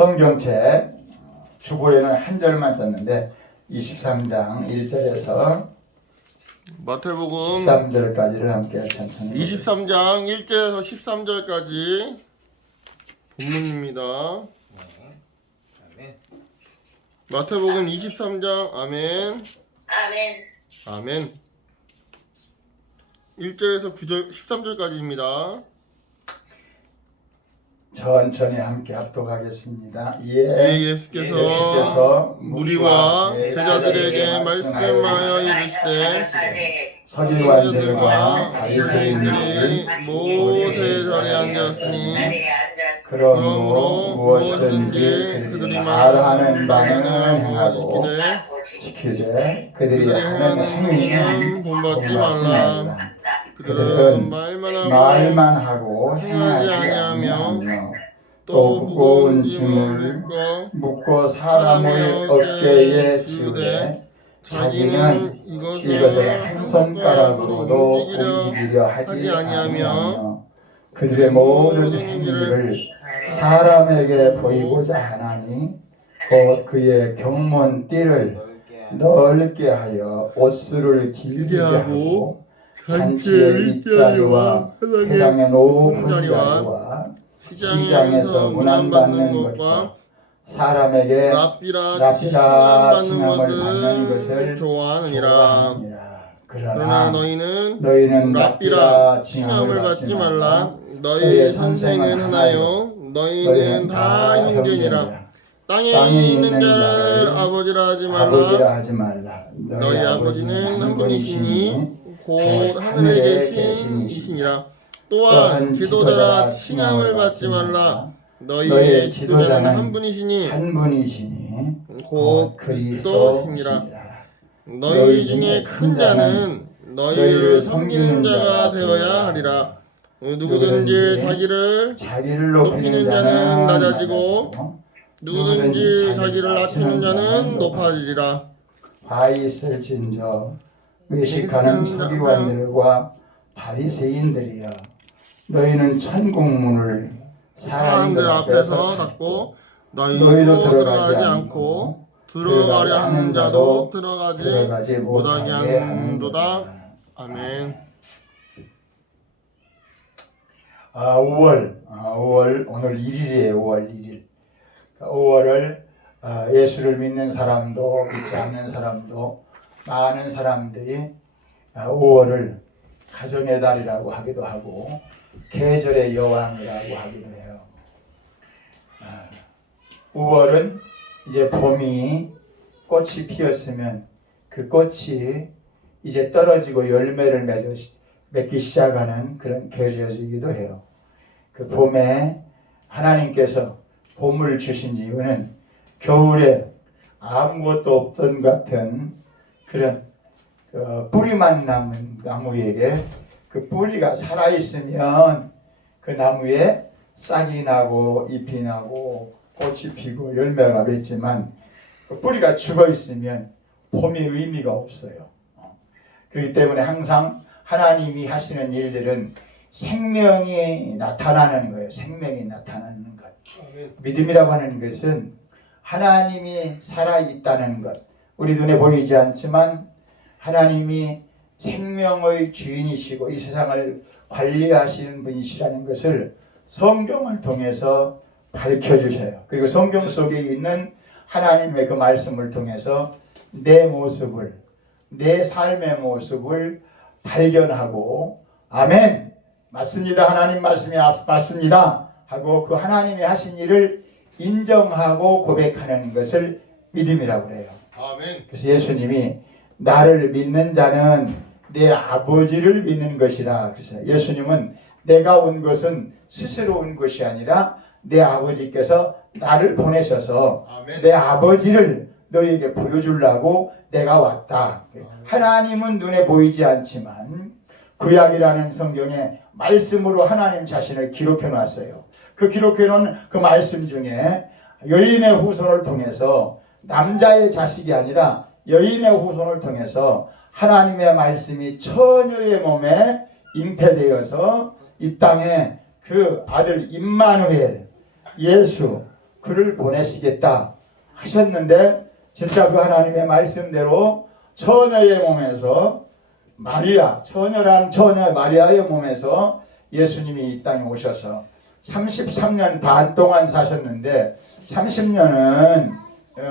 성경책 주보에는 한 절만 썼는데 23장 1절에서 마태복음 13절까지를 함께 찬송해 23장 1절에서 13절까지 본문입니다. 아멘. 마태복음 23장 아멘. 아멘. 아멘. 1절에서 9절 13절까지입니다. 천천히 함께 합독하겠습니다. 예수께서 무리와 제자들에게 말씀하여 이르시되 서기관들과 바리새인들이 모세의 자리에 앉았으니 그러므로 무엇이든지 그들이 말하는 바는 행하고 지키되 그들이 하는 행위는 본받지 말라. 그들은 말만 하고 행하지 아니하며 또 무거운 짐을 묶고 사람의 어깨에 지우되 자기는 이것을 한 손가락으로도 움직이려 하지 아니하며 그들의 모든 행위를 사람에게 보이고자 하나니 곧 그의 경문 띠를 넓게 하여 옷수를 길게 하고 잔치의 윗자리와 회당의 높은 자리와 시장에서 문안받는 것과 사람에게 랍비라 칭함을 받는 것을 좋아하느니라. 그러나 너희는 랍비라 칭함을 받지 말라. 너희 선생은 하나요. 너희는 다 형제니라. 땅에 있는 자를 아버지라 하지 말라. 너희 아버지는 한 분이시니 곧 하늘에 계신이시니라. 또한 지도자라 칭함을 받지 말라. 너희의 지도자는 한 분이시니 곧 그리스도시니라. 너희 중에 큰 자는 너희를 섬기는 자가 되어야 하리라. 누구든지 자기를 높이는 자는 낮아지고 누구든지 자기를 낮추는 자는 높아지리라. 화 있을진저 외식하는 서기관들과 바리새인들이여, 너희는 천국문을 사람들 앞에서 닫고 너희도 들어가지 않고 들어가려 하는 자도 들어가지 못하게 하는도다. 아멘. 5월 오늘 1일이에요. 5월 1일. 5월을 예수를 믿는 사람도 믿지 않는 사람도 많은 사람들이 5월을 가정의 달이라고 하기도 하고 계절의 여왕이라고 하기도 해요. 5월은 이제 봄이 꽃이 피었으면 그 꽃이 이제 떨어지고 열매를 맺기 시작하는 그런 계절이기도 해요. 그 봄에 하나님께서 봄을 주신 이유는 겨울에 아무것도 없던 같은 그런 뿌리만 남은 나무에게 그 뿌리가 살아있으면 그 나무에 싹이 나고 잎이 나고 꽃이 피고 열매가 맺지만 그 뿌리가 죽어있으면 봄의 의미가 없어요. 그렇기 때문에 항상 하나님이 하시는 일들은 생명이 나타나는 거예요. 생명이 나타나는 것. 믿음이라고 하는 것은 하나님이 살아있다는 것. 우리 눈에 보이지 않지만 하나님이 생명의 주인이시고 이 세상을 관리하시는 분이시라는 것을 성경을 통해서 밝혀주셔요. 그리고 성경 속에 있는 하나님의 그 말씀을 통해서 내 모습을, 내 삶의 모습을 발견하고 아멘, 맞습니다, 하나님 말씀이 맞습니다 하고 그 하나님이 하신 일을 인정하고 고백하는 것을 믿음이라고 해요. 아멘. 그래서 예수님이 나를 믿는 자는 내 아버지를 믿는 것이라. 그래서 예수님은 내가 온 것은 스스로 온 것이 아니라 내 아버지께서 나를 보내셔서 아멘. 내 아버지를 너희에게 보여주려고 내가 왔다. 하나님은 눈에 보이지 않지만 구약이라는 성경에 말씀으로 하나님 자신을 기록해 놨어요. 그 기록해 놓은 그 말씀 중에 여인의 후손을 통해서 남자의 자식이 아니라 여인의 후손을 통해서 하나님의 말씀이 처녀의 몸에 잉태되어서 이 땅에 그 아들 임마누엘 예수 그를 보내시겠다 하셨는데 진짜 그 하나님의 말씀대로 처녀의 몸에서 마리아, 처녀란 처녀 마리아의 몸에서 예수님이 이 땅에 오셔서 33년 반 동안 사셨는데 30년은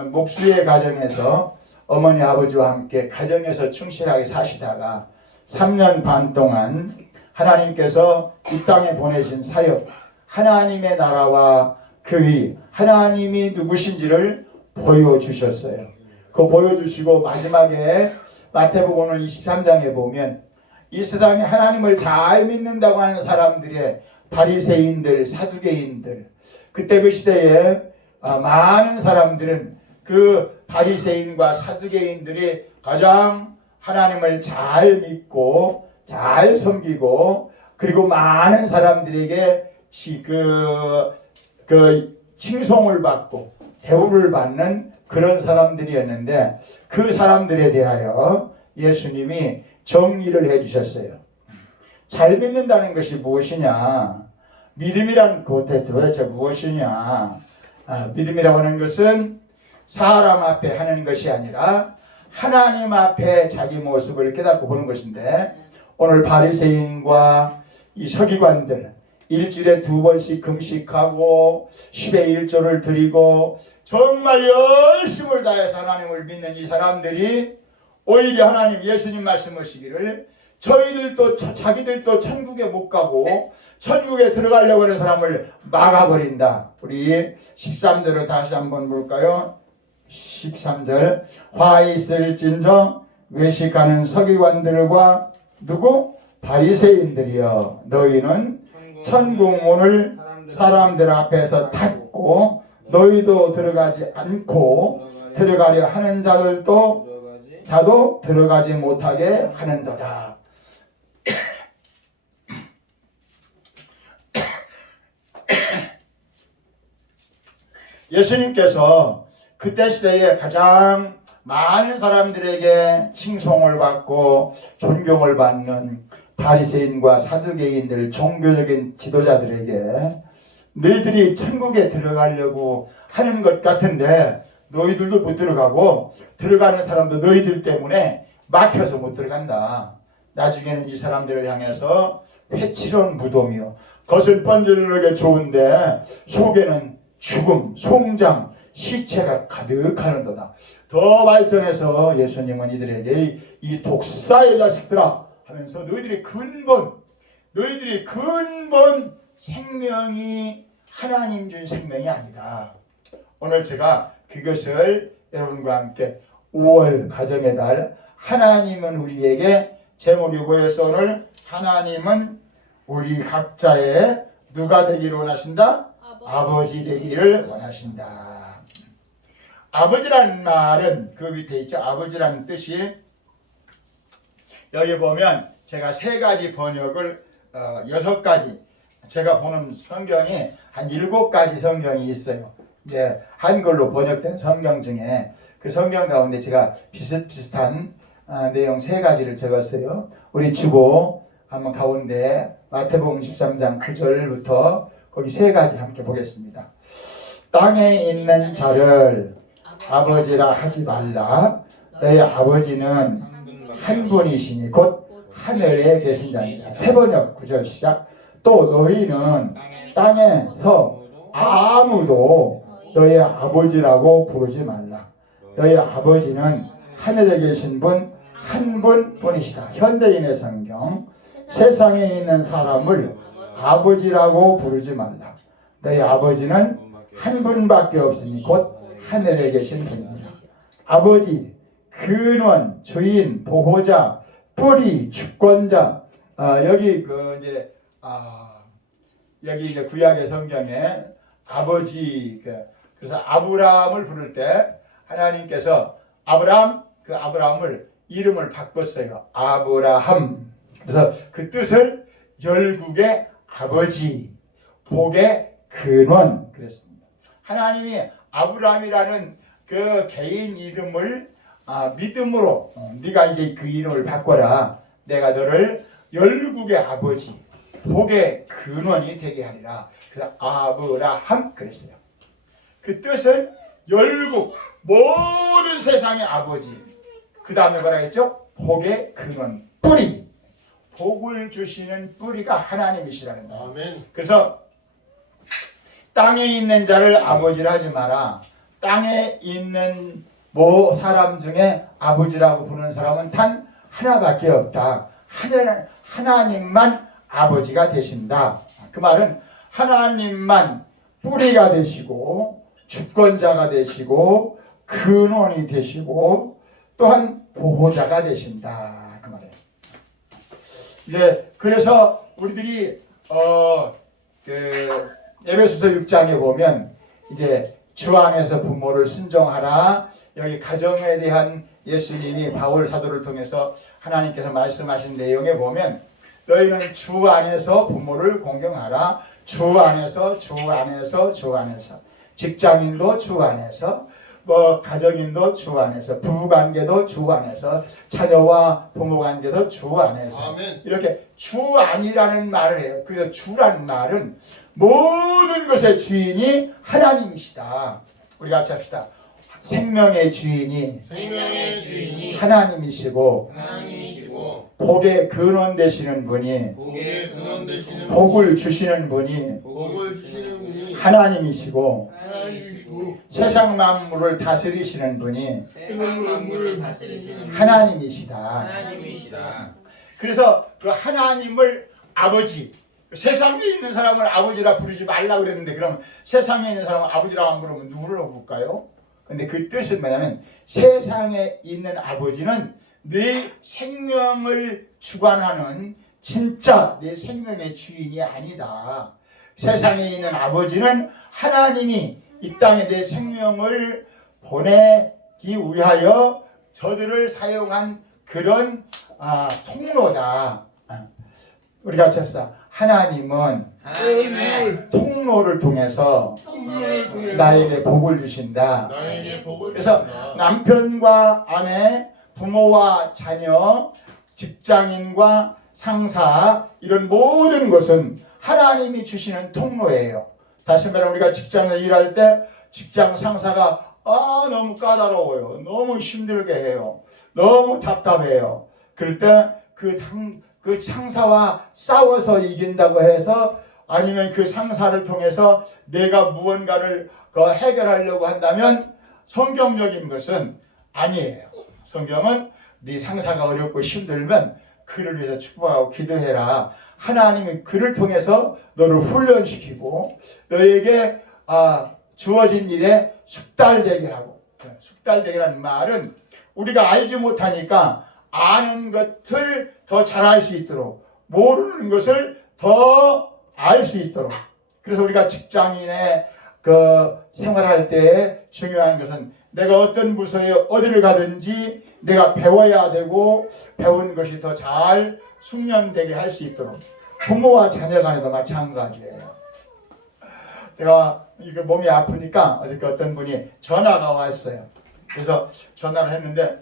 목수의 가정에서 어머니 아버지와 함께 가정에서 충실하게 사시다가 3년 반 동안 하나님께서 이 땅에 보내신 사역, 하나님의 나라와 그 하나님이 누구신지를 보여주셨어요. 그 보여주시고 마지막에 마태복음 23장에 보면 이 세상에 하나님을 잘 믿는다고 하는 사람들의 바리새인들, 사두개인들, 그때 그 시대에 많은 사람들은 그 바리새인과 사두개인들이 가장 하나님을 잘 믿고 잘 섬기고 그리고 많은 사람들에게 칭송을 받고 대우를 받는 그런 사람들이었는데 그 사람들에 대하여 예수님이 정리를 해주셨어요. 잘 믿는다는 것이 무엇이냐? 믿음이란 도대체 무엇이냐? 믿음이라고 하는 것은 사람 앞에 하는 것이 아니라 하나님 앞에 자기 모습을 깨닫고 보는 것인데 오늘 바리새인과 이 서기관들 일주일에 2번씩 금식하고 10의 1조를 드리고 정말 열심을 다해서 하나님을 믿는 이 사람들이 오히려 하나님 예수님 말씀하시기를 자기들도 천국에 못 가고 천국에 들어가려고 하는 사람을 막아버린다. 우리 13절을 다시 한번 볼까요? 13절 화 있을진저 외식하는 서기관들과 누구? 바리새인들이여 너희는 천국 문을 사람들 앞에서 닫고 너희도 들어가지 않고 들어가려 하는 자도 들어가지 못하게 하는도다. 예수님께서 그때 시대에 가장 많은 사람들에게 칭송을 받고 존경을 받는 바리새인과 사두개인들 종교적인 지도자들에게 너희들이 천국에 들어가려고 하는 것 같은데 너희들도 못 들어가고 들어가는 사람도 너희들 때문에 막혀서 못 들어간다. 나중에는 이 사람들을 향해서 회칠한 무덤이요 겉은 번지르르게 좋은데 속에는 죽음, 송장, 시체가 가득하는도다. 더 발전해서 예수님은 이들에게 이 독사의 자식들아 하면서 너희들이 근본 생명이 하나님 준 생명이 아니다. 오늘 제가 그것을 여러분과 함께 5월 가정의 달 하나님은 우리에게 제목이 뭐였어? 오늘 하나님은 우리 각자의 누가 되기를 원하신다? 아버지 되기를 원하신다. 아버지라는 말은 그 밑에 있죠. 아버지라는 뜻이 여기 보면 제가 3가지 번역을 6가지 제가 보는 성경이 한 7가지 성경이 있어요. 예, 한글로 번역된 성경 중에 그 성경 가운데 제가 비슷비슷한 내용 3가지를 적었어요. 우리 주보 한번 가운데 마태복음 13장 9절부터 거기 3가지 함께 보겠습니다. 땅에 있는 자를 아버지라 하지 말라. 너희 아버지는 한 분이시니 곧 하늘에 계신 자니라. 세번역 9절 시작. 또 너희는 땅에서 아무도 너희 아버지라고 부르지 말라. 너희 아버지는 하늘에 계신 분 한 분뿐이시다. 현대인의 성경 세상에 있는 사람을 아버지라고 부르지 말라. 너희 아버지는 한 분밖에 없으니 곧 하늘에 계신 분이다. 아버지, 근원, 주인, 보호자, 뿌리, 주권자. 여기 이제 구약의 성경에 아버지 그래서 아브라함을 부를 때 하나님께서 아브라함을 이름을 바꿨어요. 아브라함. 그래서 그 뜻을 열국의 아버지, 복의 근원 그랬습니다. 하나님이 아브라함이라는 그 개인 이름을 믿음으로 네가 이제 그 이름을 바꿔라. 내가 너를 열국의 아버지, 복의 근원이 되게 하리라. 그래서 아브라함 그랬어요. 그 뜻은 열국 모든 세상의 아버지. 그 다음에 뭐라 했죠? 복의 근원, 뿌리. 복을 주시는 뿌리가 하나님이시라는 거예요. 아멘. 그래서 땅에 있는 자를 아버지라 하지 마라. 땅에 있는 사람 중에 아버지라고 부르는 사람은 단 하나밖에 없다. 하나님만 아버지가 되신다. 그 말은 하나님만 뿌리가 되시고 주권자가 되시고 근원이 되시고 또한 보호자가 되신다. 그 말이에요. 이제 그래서 우리들이 에베소서 6장에 보면 이제 주 안에서 부모를 순종하라. 여기 가정에 대한 예수님이 바울 사도를 통해서 하나님께서 말씀하신 내용에 보면 너희는 주 안에서 부모를 공경하라. 주 안에서 직장인도 주 안에서 가정인도 주 안에서 부부관계도 주 안에서 자녀와 부모관계도 주 안에서 아멘. 이렇게 주 안이라는 말을 해요. 그래서 주라는 말은 모든 것의 주인이 하나님이시다. 우리 같이 합시다. 생명의 주인이 하나님이시고 복의 근원 되시는 분이 복을 주시는 분이 하나님이시고 세상 만물을 다스리시는 분이 하나님이시다. 그래서 그 하나님을 아버지, 세상에 있는 사람을 아버지라 부르지 말라 그랬는데 그럼 세상에 있는 사람을 아버지라고 안 부르면 누구라고 부를까요? 근데 그 뜻은 뭐냐면 세상에 있는 아버지는 네 생명을 주관하는 진짜 내 생명의 주인이 아니다. 세상에 있는 아버지는 하나님이 이 땅에 내 생명을 보내기 위하여 저들을 사용한 그런 통로다. 우리 같이 합시다. 하나님은 통로를 통해서 나에게 복을 주신다. 그래서 남편과 아내, 부모와 자녀, 직장인과 상사 이런 모든 것은 하나님이 주시는 통로예요. 다시 말해 우리가 직장에서 일할 때 직장 상사가 너무 까다로워요. 너무 힘들게 해요. 너무 답답해요. 그럴 때 그 상사와 싸워서 이긴다고 해서 아니면 그 상사를 통해서 내가 무언가를 해결하려고 한다면 성경적인 것은 아니에요. 성경은 네 상사가 어렵고 힘들면 그를 위해서 축복하고 기도해라. 하나님이 그를 통해서 너를 훈련시키고 너에게 주어진 일에 숙달되게 하고, 숙달되게라는 말은 우리가 알지 못하니까 아는 것을 더 잘할 수 있도록, 모르는 것을 더 알 수 있도록. 그래서 우리가 직장인의 생활할 때 중요한 것은 내가 어떤 부서에 어디를 가든지 내가 배워야 되고 배운 것이 더 잘 숙련되게 할 수 있도록. 부모와 자녀 간에도 마찬가지예요. 내가 이게 몸이 아프니까 어저께 어떤 분이 전화가 왔어요. 그래서 전화를 했는데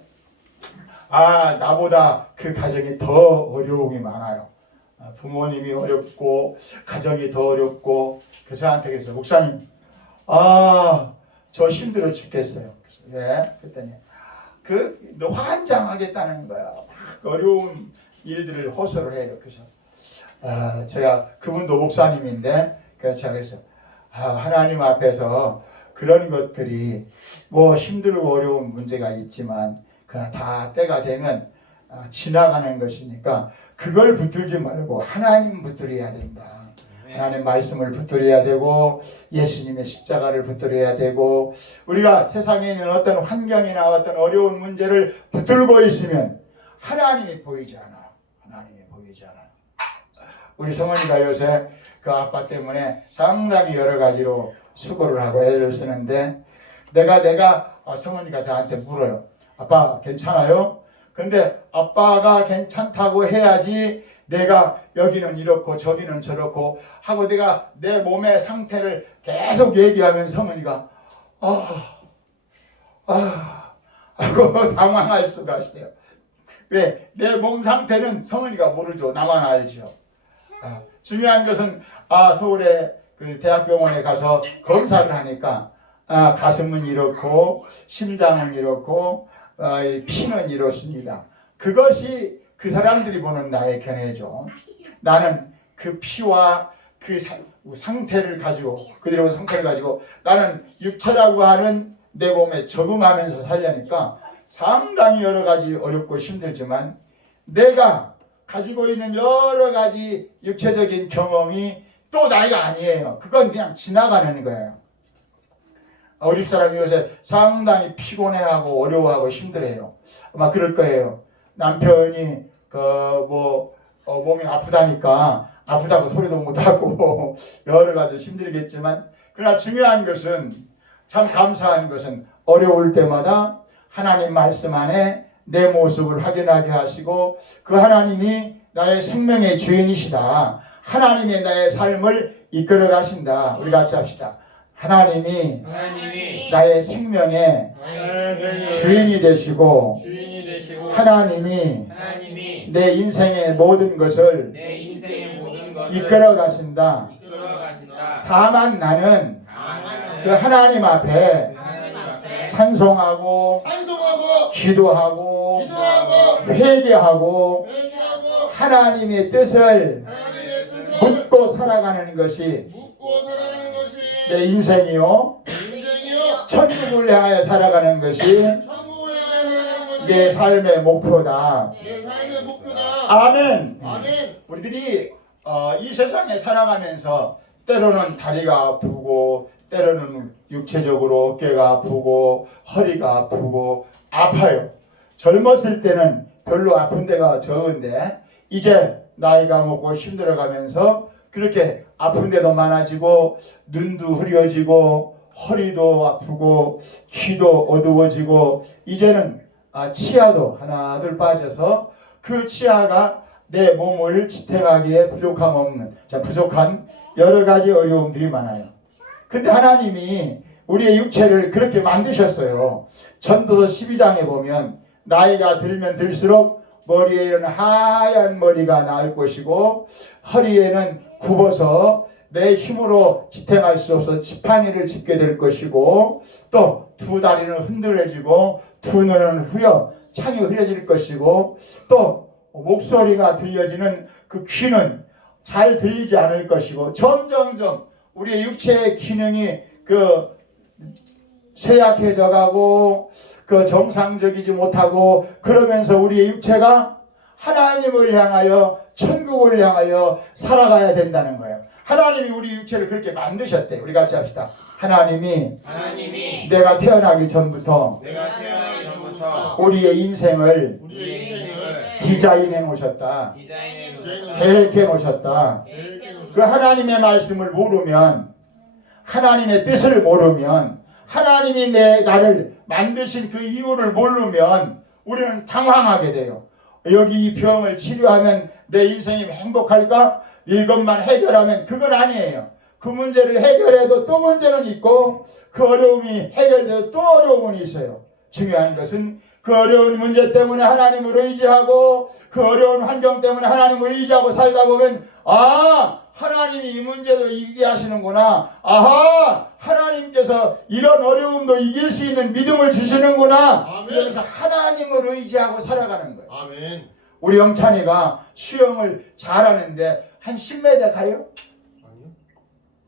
나보다 그 가정이 더 어려움이 많아요. 부모님이 어렵고 가정이 더 어렵고 그래서 저한테 그랬어요. 목사님 저 힘들어 죽겠어요. 그래서 그랬더니 환장하겠다는 거야. 막 어려운 일들을 호소를 해요. 그래서 제가 그분도 목사님인데 그래서 제가 그랬어요. 하나님 앞에서 그런 것들이 힘들고 어려운 문제가 있지만 그러나 다 때가 되면 지나가는 것이니까 그걸 붙들지 말고 하나님 붙들어야 된다. 하나님 말씀을 붙들어야 되고 예수님의 십자가를 붙들어야 되고 우리가 세상에 있는 어떤 환경이나 어떤 어려운 문제를 붙들고 있으면 하나님이 보이지 않아. 하나님이 보이지 않아. 우리 성원이가 요새 그 아빠 때문에 상당히 여러 가지로 수고를 하고 애를 쓰는데 내가 성원이가 저한테 물어요. 아빠 괜찮아요? 근데 아빠가 괜찮다고 해야지 내가 여기는 이렇고 저기는 저렇고 하고 내가 내 몸의 상태를 계속 얘기하면 성은이가 하고 당황할 수가 있어요. 왜? 내 몸 상태는 성은이가 모르죠. 나만 알죠. 중요한 것은 서울에 그 대학병원에 가서 검사를 하니까 가슴은 이렇고 심장은 이렇고 이 피는 이렇습니다. 그것이 그 사람들이 보는 나의 견해죠. 나는 그 피와 그 상태를 가지고 그대로 상태를 가지고 나는 육체라고 하는 내 몸에 적응하면서 살려니까 상당히 여러 가지 어렵고 힘들지만 내가 가지고 있는 여러 가지 육체적인 경험이 또 나이가 아니에요. 그건 그냥 지나가는 거예요. 우리 사람이 요새 상당히 피곤해하고 어려워하고 힘들어요. 아마 그럴 거예요. 남편이 몸이 아프다니까 아프다고 소리도 못하고 여러 가지 힘들겠지만 그러나 중요한 것은 참 감사한 것은 어려울 때마다 하나님 말씀 안에 내 모습을 확인하게 하시고 그 하나님이 나의 생명의 주인이시다. 하나님이 나의 삶을 이끌어 가신다. 우리 같이 합시다. 하나님이 나의 생명의 주인이 되시고 하나님이 내 인생의 모든 것을 이끌어 가신다. 다만 나는 그 하나님 앞에 찬송하고 기도하고 회개하고 하나님의 뜻을 묻고 살아가는 것이 내 인생이요 천국을 향하여 살아가는 것이 내 삶의 목표다. 아멘. 우리들이 이 세상에 살아가면서 때로는 다리가 아프고 때로는 육체적으로 어깨가 아프고 허리가 아프고 아파요. 젊었을 때는 별로 아픈 데가 적은데 이제 나이가 먹고 힘들어가면서 그렇게 아픈 데도 많아지고 눈도 흐려지고 허리도 아프고 귀도 어두워지고 이제는 치아도 하나둘 빠져서 그 치아가 내 몸을 지탱하기에 부족한 여러 가지 어려움들이 많아요. 근데 하나님이 우리의 육체를 그렇게 만드셨어요. 전도서 12장에 보면 나이가 들면 들수록 머리에는 하얀 머리가 나을 것이고 허리에는 굽어서 내 힘으로 지탱할 수 없어서 지팡이를 짚게 될 것이고 또 두 다리는 흔들어지고 두 눈은 창이 흐려질 것이고 또 목소리가 들려지는 그 귀는 잘 들리지 않을 것이고 점점점 우리의 육체의 기능이 쇠약해져 가고 정상적이지 못하고 그러면서 우리의 육체가 하나님을 향하여 천국을 향하여 살아가야 된다는 거예요. 하나님이 우리 육체를 그렇게 만드셨대. 우리 같이 합시다. 하나님이 내가 태어나기 전부터 우리의 인생을 디자인해 놓으셨다. 계획해 놓으셨다. 그 하나님의 말씀을 모르면 하나님의 뜻을 모르면 하나님이 나를 만드신 그 이유를 모르면 우리는 당황하게 돼요. 여기 이 병을 치료하면 내 인생이 행복할까? 이것만 해결하면 그건 아니에요. 그 문제를 해결해도 또 문제는 있고 그 어려움이 해결돼도 또 어려움은 있어요. 중요한 것은 그 어려운 문제 때문에 하나님을 의지하고 그 어려운 환경 때문에 하나님을 의지하고 살다 보면 하나님이 이 문제도 이기게 하시는구나. 하나님께서 이런 어려움도 이길 수 있는 믿음을 주시는구나. 아멘. 그래서 하나님을 의지하고 살아가는 거예요. 아멘. 우리 영찬이가 수영을 잘하는데 한 10m 가요? 아니요.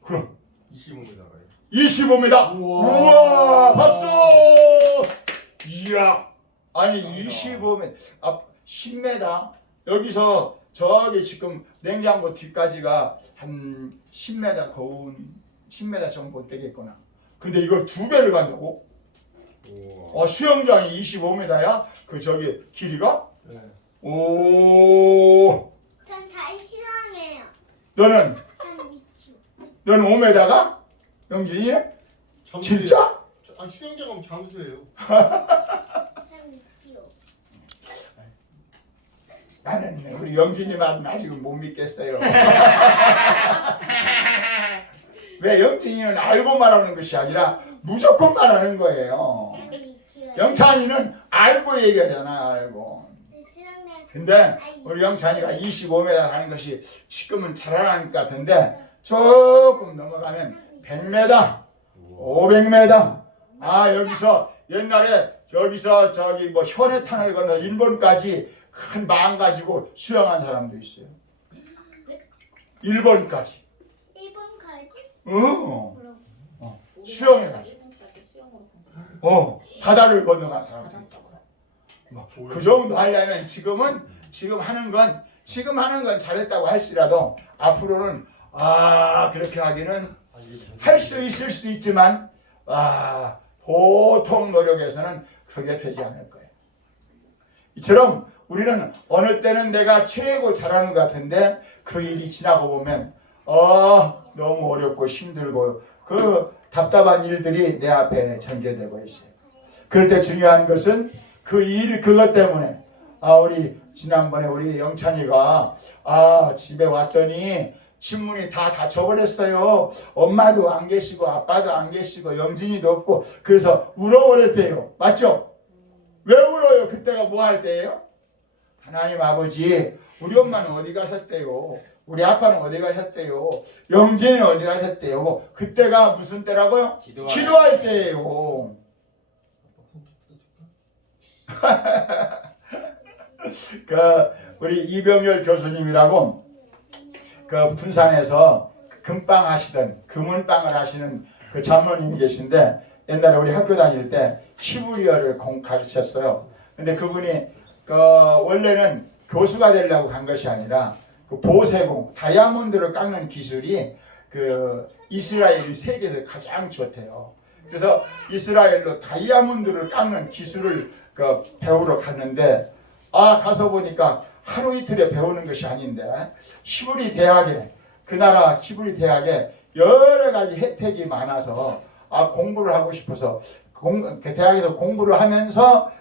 그럼 25m 가요. 25m. 우와 박수. 이야. 아니 25m 10m 여기서 저기 지금 냉장고 뒤까지가 한 10m 거운 10m 정도 되겠구나. 근데 이걸 2배를 간다고? 수영장이 25m야? 저기 길이가? 네. 오. 전 잘 싫어해요. 너는? 전 미치고. 너는 5m가? 영진이? 진짜? 수영장 가면 잠수해요. 전 미치고. 나는 우리 영진이만 아직은 못 믿겠어요. 왜 영진이는 알고 말하는 것이 아니라 무조건 말하는 거예요. 전 미치고. 영찬이는 알고 얘기하잖아. 알고. 근데 우리 영찬이가 25m 하는 것이 지금은 잘하는 것 같은데 조금 넘어가면 100m 500m. 아, 여기서 옛날에 여기서 저기 뭐 현해탄을 건너 일본까지 큰 망 가지고 수영한 사람도 있어요. 일본까지. 일본까지? 수영해가지고. 일본까지 수영으로 바다를 건너간 사람도 받았어. 있고. 그 정도 하려면 지금 하는 건 잘했다고 할지라도 앞으로는 그렇게 하기는 할 수 있을 수도 있지만 보통 노력에서는 그게 되지 않을 거예요. 이처럼 우리는 어느 때는 내가 최고 잘하는 것 같은데 그 일이 지나고 보면 너무 어렵고 힘들고 그 답답한 일들이 내 앞에 전개되고 있어요. 그럴 때 중요한 것은 그것 때문에 우리 지난번에 우리 영찬이가 집에 왔더니 집문이 다 닫혀버렸어요. 엄마도 안 계시고 아빠도 안 계시고 영진이도 없고 그래서 울어버렸대요. 맞죠? 왜 울어요? 그때가 뭐 할 때예요? 하나님 아버지, 우리 엄마는 어디 가셨대요? 우리 아빠는 어디 가셨대요? 영진이는 어디 가셨대요? 그때가 무슨 때라고요? 기도할 때예요. 우리 이병열 교수님이라고 분산에서 금빵 하시던 금은빵을 하시는 그 장로님이 계신데 옛날에 우리 학교 다닐 때 히브리어를 가르쳤어요. 근데 그분이 원래는 교수가 되려고 간 것이 아니라 그 보세공 다이아몬드를 깎는 기술이 이스라엘이 세계에서 가장 좋대요. 그래서 이스라엘로 다이아몬드를 깎는 기술을 배우러 갔는데 가서 보니까 하루 이틀에 배우는 것이 아닌데 그 나라 히브리 대학에 여러 가지 혜택이 많아서 공부를 하고 싶어서 그 대학에서 공부를 하면서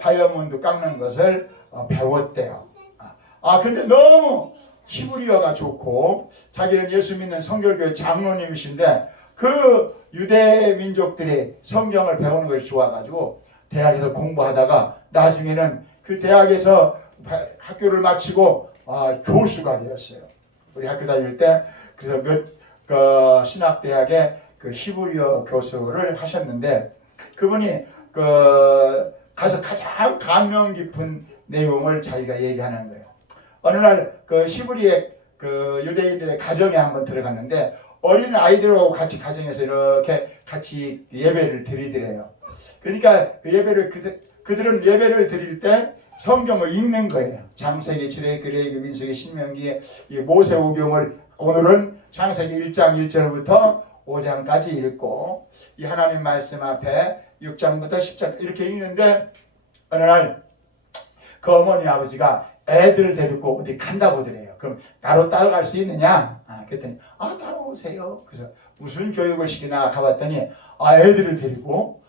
다이아몬드 깎는 것을 배웠대요. 근데 너무 히브리어가 좋고 자기는 예수 믿는 성결교회 장로님이신데 그 유대 민족들이 성경을 배우는 것이 좋아가지고 대학에서 공부하다가 나중에는 그 대학에서 학교를 마치고 교수가 되었어요. 우리 학교 다닐 때 그래서 신학대학에 히브리어 교수를 하셨는데 그분이 가서 가장 감명 깊은 내용을 자기가 얘기하는 거예요. 어느 날 히브리의 유대인들의 가정에 한번 들어갔는데 어린 아이들하고 같이 가정에서 이렇게 같이 예배를 드리더래요. 그러니까 예배를 그들은 예배를 드릴 때 성경을 읽는 거예요. 창세기, 출애굽기, 레위기, 민수기, 신명기, 이 모세오경을 오늘은 창세기 1장 1절부터 5장까지 읽고 이 하나님 말씀 앞에 6장부터 10장 이렇게 읽는데 어느 날 그 어머니 아버지가 애들을 데리고 어디 간다고 그래요. 그럼 나로 따라갈 수 있느냐? 그랬더니 따라오세요. 그래서 무슨 교육을 시키나 가봤더니 애들을 데리고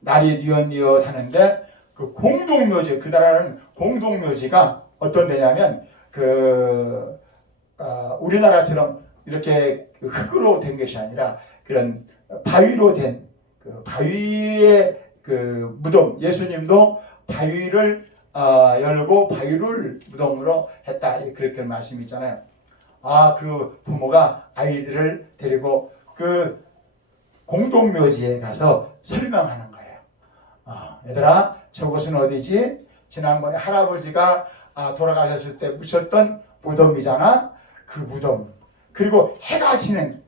날이 뉘엿뉘엿 하는데 공동묘지 그 나라는 공동묘지가 어떤 데냐면 우리나라처럼 이렇게 흙으로 된 것이 아니라 그런 바위로 된 바위의 무덤 예수님도 바위를 열고 바위를 무덤으로 했다 그렇게 말씀이 있잖아요. 그 부모가 아이들을 데리고 그 공동묘지에 가서 설명하는 거예요. 얘들아 저곳은 어디지? 지난번에 할아버지가 돌아가셨을 때 묻혔던 무덤이잖아. 그 무덤. 그리고 해가 지는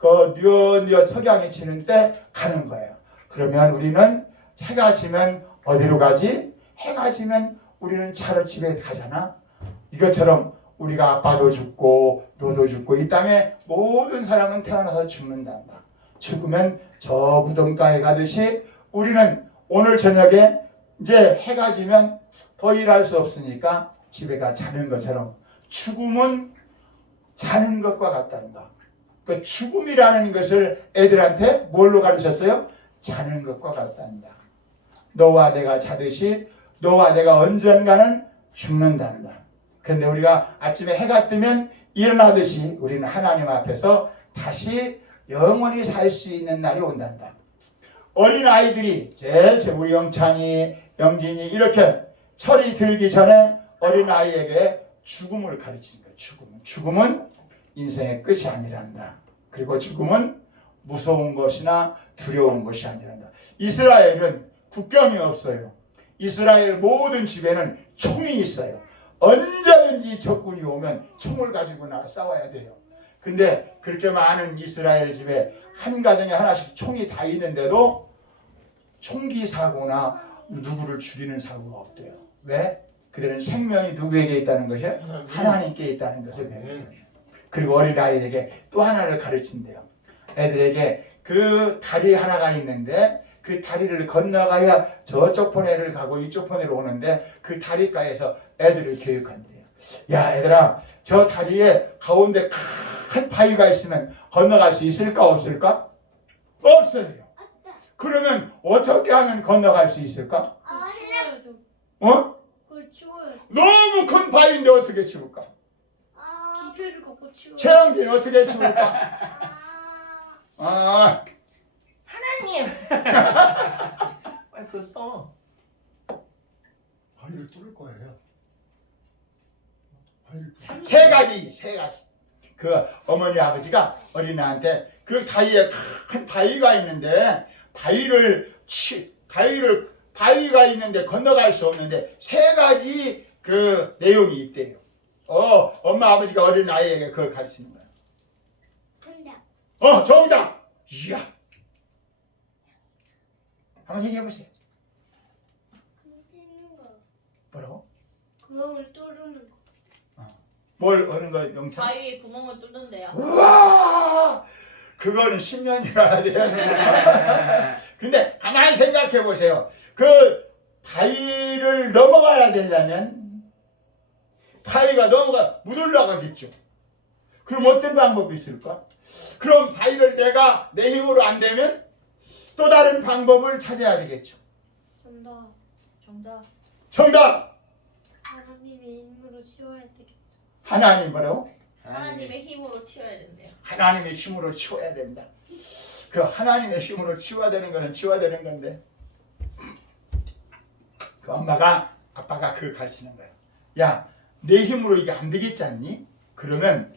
뉘엿뉘엿 석양이 지는 때 가는 거예요. 그러면 우리는 해가 지면 어디로 가지? 해가 지면 우리는 차로 집에 가잖아. 이것처럼 우리가 아빠도 죽고 너도 죽고 이 땅에 모든 사람은 태어나서 죽는단다. 죽으면 저 무덤가에 가듯이 우리는 오늘 저녁에 이제 해가 지면 더 일할 수 없으니까 집에 가 자는 것처럼 죽음은 자는 것과 같단다. 그 죽음이라는 것을 애들한테 뭘로 가르쳤어요? 자는 것과 같단다. 너와 내가 자듯이 너와 내가 언젠가는 죽는단다. 그런데 우리가 아침에 해가 뜨면 일어나듯이 우리는 하나님 앞에서 다시 영원히 살 수 있는 날이 온단다. 어린 아이들이 우리 영찬이, 영진이 이렇게 철이 들기 전에 어린 아이에게 죽음을 가르치는 거예요. 죽음은 인생의 끝이 아니란다. 그리고 죽음은 무서운 것이나 두려운 것이 아니란다. 이스라엘은 국경이 없어요. 이스라엘 모든 집에는 총이 있어요. 언제든지 적군이 오면 총을 가지고 나가 싸워야 돼요. 근데 그렇게 많은 이스라엘 집에 한 가정에 하나씩 총이 다 있는데도 총기 사고나 누구를 죽이는 사고가 없대요. 왜? 그들은 생명이 누구에게 있다는 것이 하나님께 있다는 것을 배워요. 그리고 어린아이에게 또 하나를 가르친대요. 애들에게 그 다리 하나가 있는데 그 다리를 건너가야 저쪽 포네를 가고 이쪽 포네로 오는데 그 다리가에서 애들을 교육한대요. 야 애들아, 저 다리에 가운데 큰 바위가 있으면 건너갈 수 있을까 없을까? 없어요. 그러면 어떻게 하면 건너갈 수 있을까? 치워야죠. 어? 그걸 치워야죠. 너무 큰 바위인데 어떻게 치울까? 기계를 갖고 치워야죠. 최영빈 어떻게 치울까? 아, 하나님. 빨리 그거 써. 바위를 뚫을 거예요. 바위를 뚫을 세 가지. 그 어머니 아버지가 어린아한테 그 다리에 큰 바위가 있는데 바위가 있는데 건너갈 수 없는데 세 가지 그 내용이 있대요. 엄마 아버지가 어린 아이에게 그걸 가르치는 거야. 정답. 정답. 이야. 한번 얘기해 보세요. 뚫는 거. 뭐라고? 구멍을 뚫는 거. 뭘 어느 거 영창? 바위에 구멍을 뚫는데요. 우와! 그거는 10년이 가야 돼요. 근데 가만히 생각해 보세요. 그 바위를 넘어가야 되려면 바위가 못 올라가겠죠. 그럼 어떤 방법이 있을까? 그럼 바위를 내가 내 힘으로 안 되면 또 다른 방법을 찾아야 되겠죠. 정답! 하나님의 힘으로 치워야 되겠죠. 하나님 뭐라고? 하나님의 힘으로 치워야 된대요. 하나님의 힘으로 치워야 된다. 그 하나님의 힘으로 치워야 되는 것은 치워야 되는 건데 그 아빠가 그걸 가르치는 거야. 야, 내 힘으로 이게 안 되겠지 않니? 그러면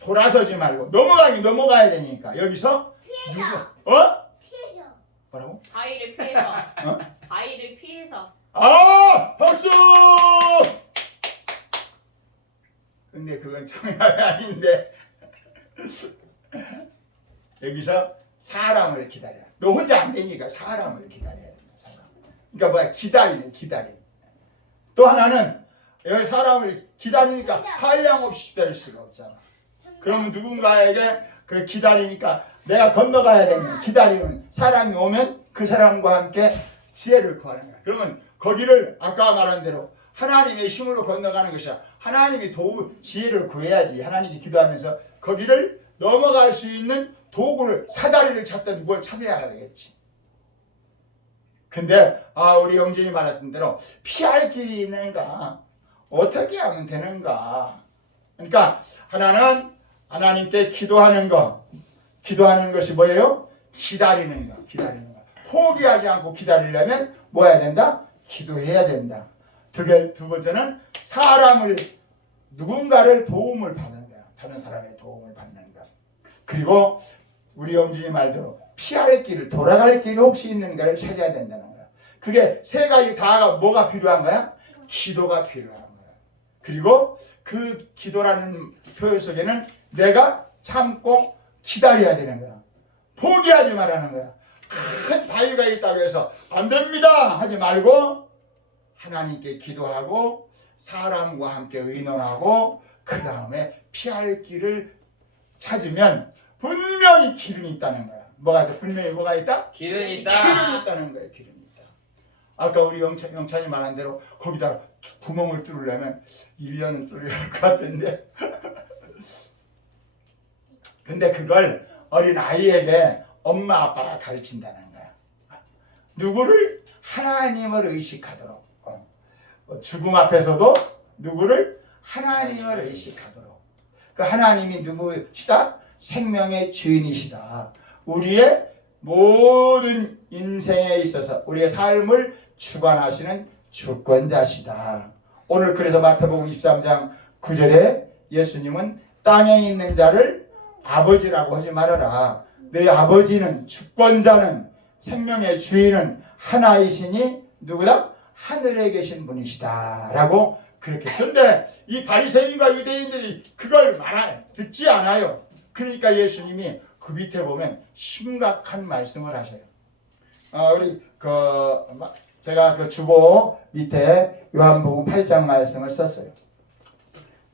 돌아서지 말고 넘어가야 되니까 여기서 피해서. 피해서. 뭐라고? 바위를 피해서. 바위를 피해서. 박수! 근데 그건 정답이 아닌데 여기서 사람을 기다려. 너 혼자 안 되니까 사람을 기다려야 된다. 그러니까 뭐야? 기다림. 또 하나는 여기 사람을 기다리니까 한량없이 기다릴 수가 없잖아. 그러면 누군가에게 그 기다리니까 내가 건너가야 되면 기다리면 사람이 오면 그 사람과 함께 지혜를 구하는 거야. 그러면 거기를 아까 말한 대로 하나님의 힘으로 건너가는 것이야. 하나님이 지혜를 구해야지. 하나님께 기도하면서 거기를 넘어갈 수 있는 도구를 사다리를 찾든 뭘 찾아야 되겠지. 근데 우리 영진이 말했던 대로 피할 길이 있는가? 어떻게 하면 되는가? 그러니까 하나는 하나님께 기도하는 것. 기도하는 것이 뭐예요? 기다리는 것. 포기하지 않고 기다리려면 뭐 해야 된다? 기도해야 된다. 두 번째는 누군가를 도움을 받는 거야. 다른 사람의 도움을 받는 거. 그리고 우리 영진이 말대로 피할 길을, 돌아갈 길이 혹시 있는가를 찾아야 된다는 거야. 그게 세 가지 다가 뭐가 필요한 거야? 기도가 필요한 거야. 그리고 그 기도라는 표현 속에는 내가 참고 기다려야 되는 거야. 포기하지 말라는 거야. 큰 바위가 있다고 해서 안 됩니다 하지 말고 하나님께 기도하고 사람과 함께 의논하고 그 다음에 피할 길을 찾으면 분명히 길은 있다는 거야. 분명히 뭐가 있다? 길은 있다. 길은 있다는 거야. 길은 있다. 아까 우리 영찬이 말한 대로 거기다가 구멍을 뚫으려면 1년은 뚫어야 할 것 같은데 근데 그걸 어린 아이에게 엄마 아빠가 가르친다는 거야. 누구를? 하나님을 의식하도록. 죽음 앞에서도 누구를? 하나님을 의식하도록. 그 하나님이 누구시다? 생명의 주인이시다. 우리의 모든 인생에 있어서 우리의 삶을 주관하시는 주권자시다. 오늘 그래서 마태복음 23장 9절에 예수님은 땅에 있는 자를 아버지라고 하지 말아라. 너희 아버지는 주권자는 생명의 주인은 하나이시니 누구다? 하늘에 계신 분이시다 라고 그렇게. 그런데 이 바리새인과 유대인들이 그걸 듣지 않아요. 그러니까 예수님이 그 밑에 보면 심각한 말씀을 하셔요. 우리 제가 그 주보 밑에 요한복음 8장 말씀을 썼어요.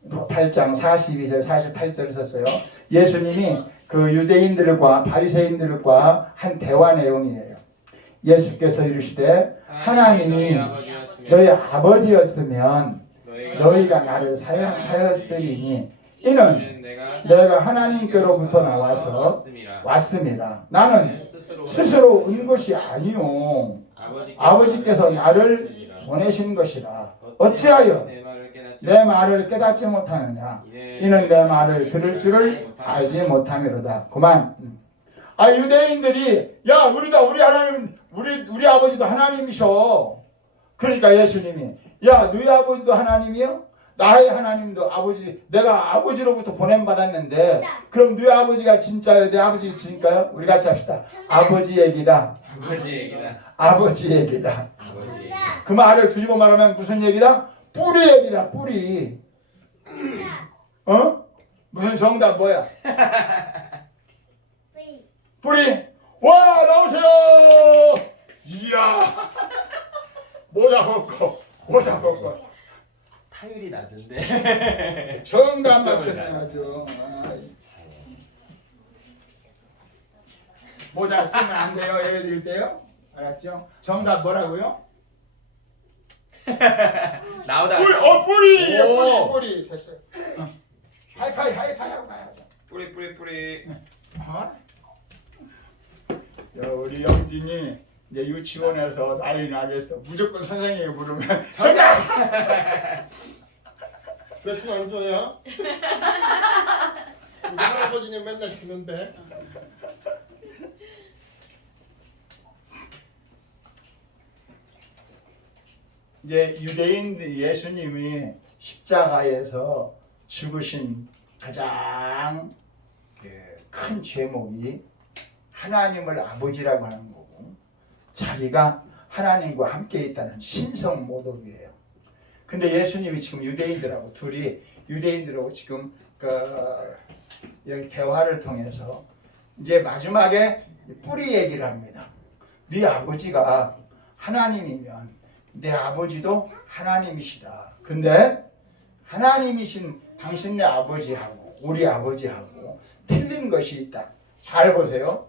8장 42절 48절을 썼어요. 예수님이 그 유대인들과 바리새인들과 한 대화 내용이에요. 예수께서 이르시되 하나님이 너희 아버지였으면 너희가 나를 사용하였으리니 이는 내가 하나님께로부터 나와서 왔습니다. 나는 스스로 온 것이 아니요 아버지께서 나를 보내신 것이라. 어찌하여 내 말을 깨닫지 못하느냐. 이는 내 말을 들을 줄을 알지 못함이로다. 그만. 유대인들이 야 우리 하나님 우리 아버지도 하나님이셔. 그러니까 예수님이 야 너희 아버지도 하나님이요? 나의 하나님도 아버지, 내가 아버지로부터 보냄받았는데 그럼 너희 아버지가 진짜요? 내 아버지가 진짜요? 우리 같이 합시다. 아버지 얘기다. 아버지 얘기다. 그 말을 뒤집어 말하면 무슨 얘기다? 뿌리 얘기다. 뿌리. 무슨 정답 뭐야? 뿌리. 와 나오세요. 이야. 모자 벗고. 타율이 낮은데. 정답 맞췄네 아주. 모자 쓰면 안 돼요. 예배 드릴 때요. 알았죠? 정답 뭐라고요? 나오다. 뿌리 됐어요. 하이파이 하고 가야죠. 뿌리. 야, 우리 영진이 이제 유치원에서 난리 나겠어. 무조건 선생님이 부르면 몇주 안 줘야? 우리 할아버지는 맨날 주는데. 이제 유대인 예수님이 십자가에서 죽으신 가장 큰 제목이 하나님을 아버지라고 하는 거고 자기가 하나님과 함께 있다는 신성 모독이에요. 근데 예수님이 지금 유대인들하고 지금 여기 대화를 통해서 이제 마지막에 뿌리 얘기를 합니다. 네 아버지가 하나님이면 내 아버지도 하나님이시다. 근데 하나님이신 당신네 아버지하고 우리 아버지하고 틀린 것이 있다. 잘 보세요.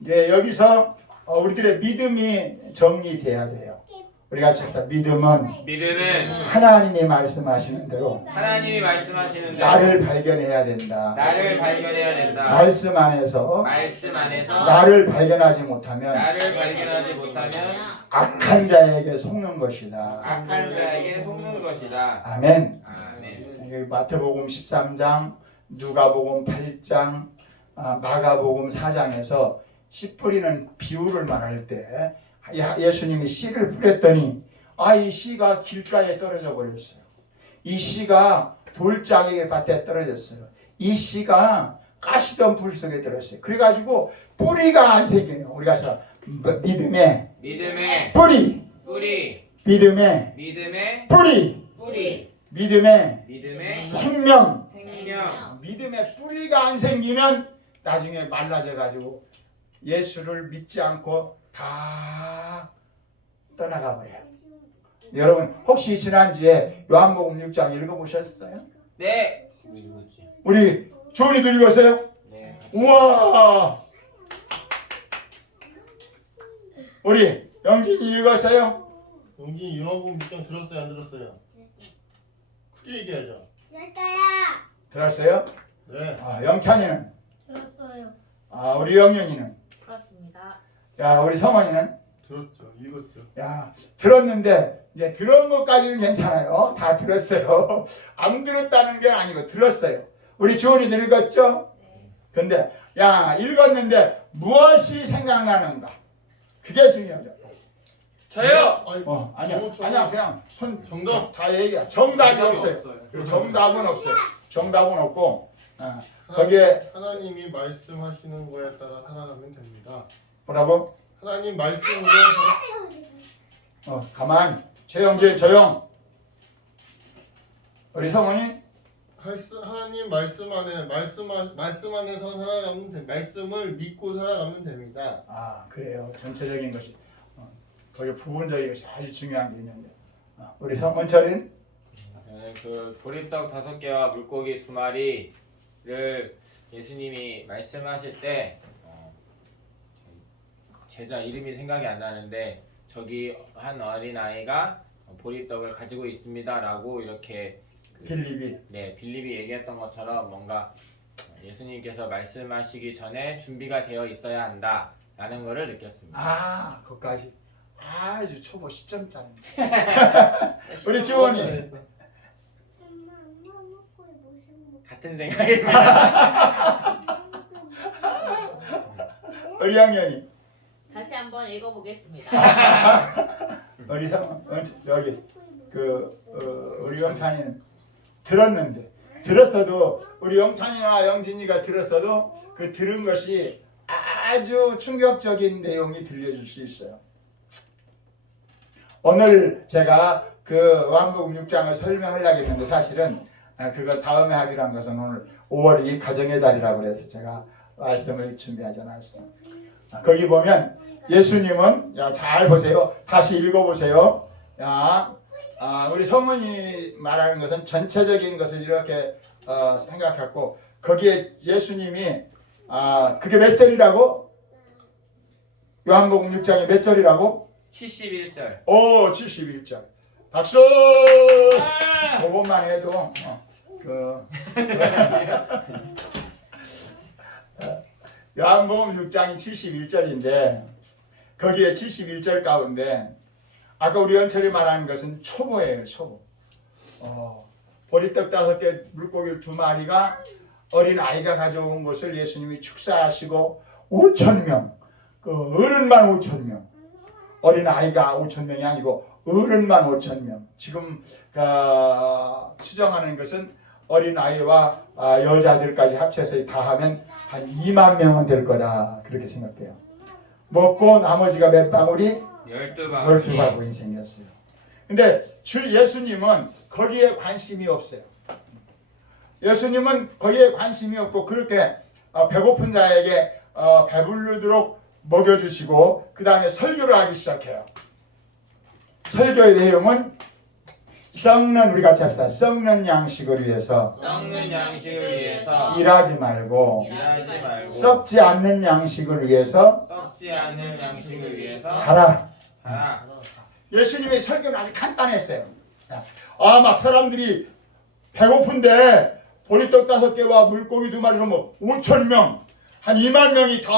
이제 여기서 우리들의 믿음이 정리돼야 돼요. 우리 같이 합시다. 믿음은 하나님이 말씀하시는 대로 나를 발견해야 된다. 말씀 안에서 나를 발견하지 못하면 악한 자에게 속는 것이다. 아멘. 여기 마태복음 13장, 누가복음 8장, 마가복음 4장에서 씨 뿌리는 비유를 말할 때 예수님이 씨를 뿌렸더니 이 씨가 길가에 떨어져 버렸어요. 이 씨가 돌짝의 밭에 떨어졌어요. 이 씨가 가시던 불 속에 들었어요. 그래가지고 뿌리가 안 생겨요. 우리가 믿음의 뿌리. 믿음의 뿌리. 믿음의 생명. 믿음의 뿌리가 안 생기면 나중에 말라져가지고 예수를 믿지 않고 다 떠나가 버려요. 여러분 혹시 지난주에 요한복음 6장 읽어보셨어요? 네. 우리 조은이도 읽었어요? 네. 우와. 우리 영진이 읽었어요? 용진이 요한복음 6장 들었어요 안 들었어요? 크게 얘기하죠. 들었어요? 네. 영찬이는? 들었어요. 우리 영영이는? 그렇습니다. 야, 우리 성원이는? 들었죠. 읽었죠. 야, 들었는데 이제 들은 것까지는 괜찮아요. 다 들었어요. 안 들었다는 게 아니고 들었어요. 우리 주원이도 읽었죠? 근데 야, 읽었는데 무엇이 생각나는가? 그게 중요하죠. 저요. 아니야 그냥 손 정답 다 얘기야. 정답이 없어요. 정답은 없어요. 정답은 없고 거기에 하나님이 말씀하시는 거에 따라 살아가면 됩니다. 뭐라고? 하나님 말씀으로 가만. 조용. 우리 성원이 하나님 말씀 안에서 살아가면 말씀을 믿고 살아가면 됩니다. 그래요. 전체적인 것이 거기 부분적인 것이 아주 중요한 게 있는데 우리 성원철은 그 보리떡 5개와 물고기 2마리를 예수님이 말씀하실 때 제자 이름이 생각이 안 나는데 저기 한 어린 아이가 보리떡을 가지고 있습니다라고 이렇게 빌립이 얘기했던 것처럼 뭔가 예수님께서 말씀하시기 전에 준비가 되어 있어야 한다라는 것을 느꼈습니다. 그것까지 아주 초보 10점짜리. 우리 지원이 엄마 먹고 무슨 먹고 같은 생각입니다. 우리 양현이 다시 한번 읽어보겠습니다. 우리 여기 우리 영찬이는 들었어도 우리 영찬이나 영진이가 들었어도 그 들은 것이 아주 충격적인 내용이 들려줄 수 있어요. 오늘 제가 그 요한복음 6장을 설명하려고 했는데 사실은 그거 다음에 하기로 한 것은 오늘 5월이 가정의 달이라고 그래서 제가 말씀을 준비하지 않았어요. 거기 보면 예수님은 잘 보세요. 다시 읽어보세요. 우리 성문이 말하는 것은 전체적인 것을 이렇게 생각했고 거기에 예수님이 그게 몇 절이라고? 요한복음 6장이 몇 절이라고? 71절. 71절. 박수! 그것만 해도 요한복음 6장이 71절인데 거기에 71절 가운데 아까 우리 연철이 말하는 것은 초보예요. 초보. 보리떡 5개 물고기 2마리가 어린 아이가 가져온 것을 예수님이 축사하시고 5,000명 어른만 5,000명 어린 아이가 5,000명이 아니고 어른만 5,000명 지금 추정하는 것은 어린 아이와 여자들까지 합쳐서 다 하면 한 2만 명은 될 거다 그렇게 생각돼요. 먹고 나머지가 몇 방울이? 12바구니 생겼어요. 근데 예수님은 거기에 관심이 없어요. 예수님은 거기에 관심이 없고 그렇게 배고픈 자에게 배부르도록 먹여주시고 그 다음에 설교를 하기 시작해요. 설교의 내용은 우리 같이 합시다. 썩는 양식을 위해서 일하지 말고 썩지 않는 양식을 위해서 하라. 예수님의 설교는 아주 간단했어요. 막 사람들이 배고픈데 보리떡 5개와 물고기 2마리로 뭐 5,000명 한 2만 명이 다